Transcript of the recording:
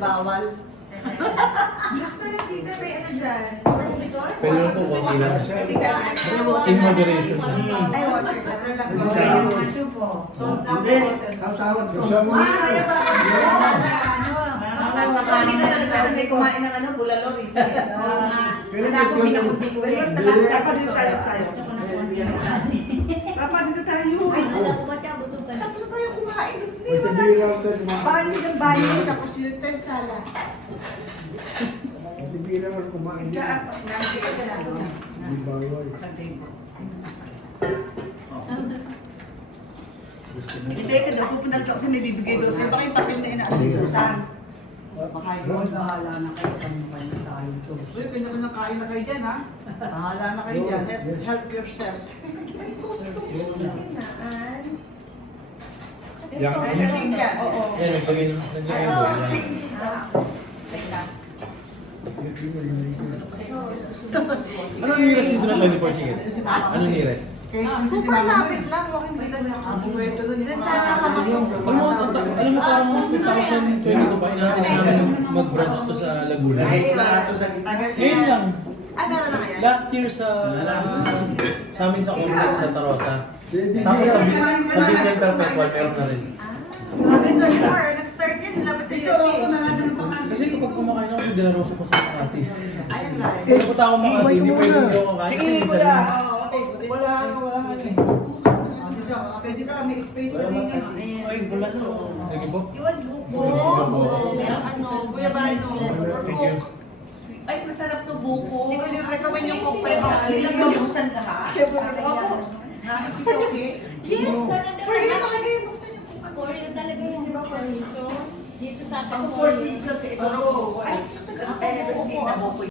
bawal. Gusto rin tita, may ano dyan? Pwede lang po konti lang. In moderation siya. Ay, water lang. Aso po. Hindi, sausawan ko. Hindi ka talaga sanay kumain ng bulalo, Risa. Wala akong binakot ko. Basta last episode. Papa, dito tayo. Ay, alam ko ba siya? Busog ka na. Tapos tayo kumain. Hindi naman. Paano ng bayo? Tapos yung tersala. Hindi naman kumain. Isa ako. Nandito sa ano. Hindi bawal. Hindi ka daw, pupunta ka kasi may bibigay daw sa'yo. Baka yung papel na inaano ni Susan. Baka yung bahala na kayo kung kayo tayo to. Uy, kaya naman nakain na kayo dyan, ha? Bahala na kayo dyan. Help yourself. Ay, susto ko siya. Yan. Ay, galing dyan. Oo. Yan, naglagay yung buhay. Ano nires dito ng 24 chicken? Ano nires? Super lapit lang. Walking distance. Diyan sa Alam mo parang 2022 pa, inatin namin mag-branch to sa Laguna. Ngayon lang. Ah, meron na kaya? Last year sa amin sa complex sa Tarosa. Tapos sa Bigyan Perpetual meron na rin. Grabe, 24. Nag-start yan. Lapit sa Dito USC. ako nangalan ng pangalan. Kasi kapag kumakain ako, si De La Rosa pa sa Makati. Ayun lang. Kung punta ako Makati, hindi pwede hindi ako kakain. Sige, Kasi mo minsan na. lang. Wala ano eh. Dito, pwede ka may space na rin. Ay, bulas o. Sige po. Iwan buko. Ano, guyabano. Thank you. Ay, masarap to buko. Hindi ko nire-recommend yung Coke Pero Five. alis mo buksan lahat. Opo. Ha? Is it okay? Yes, for you Yes. talaga yung buksan yung Coke. For you talaga yung di ba for you? So, dito sa Ako 4 seasons ito. Ay, I haven't seen the buko.